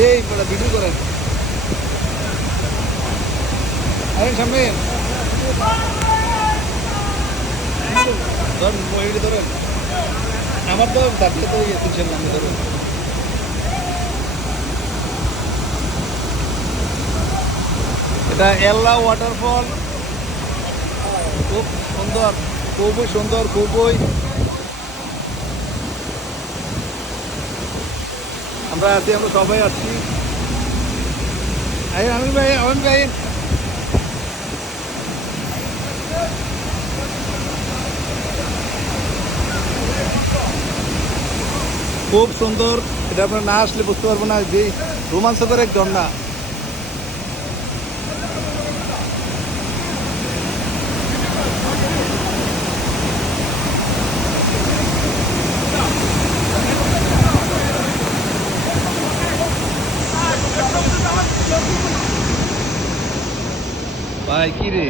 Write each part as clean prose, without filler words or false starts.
এই ভিডিও করেন আরে সামনে ধরেন মহিলা ধরেন আমার তো থাকলে তো তুলছেন নামে ধরুন এটা এল্লা ওয়াটারফল খুব সুন্দর খুবই সুন্দর খুবই আমরা আছি আমরা সবাই আছি আমিন ভাই খুব সুন্দর এটা আপনার না আসলে বুঝতে পারবো না যে রোমাঞ্চকর এক ঝর্ণা ভাই কি রে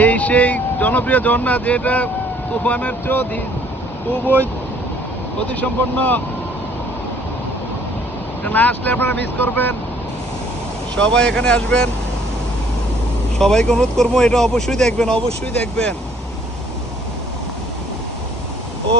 এই সেই জনপ্রিয় ঝর্ণা যেটা তুফানের চেয়েও খুবই গতিসম্পন্ন না আসলে আপনারা মিস করবেন সবাই এখানে আসবেন সবাইকে অনুরোধ করবো এটা অবশ্যই দেখবেন ও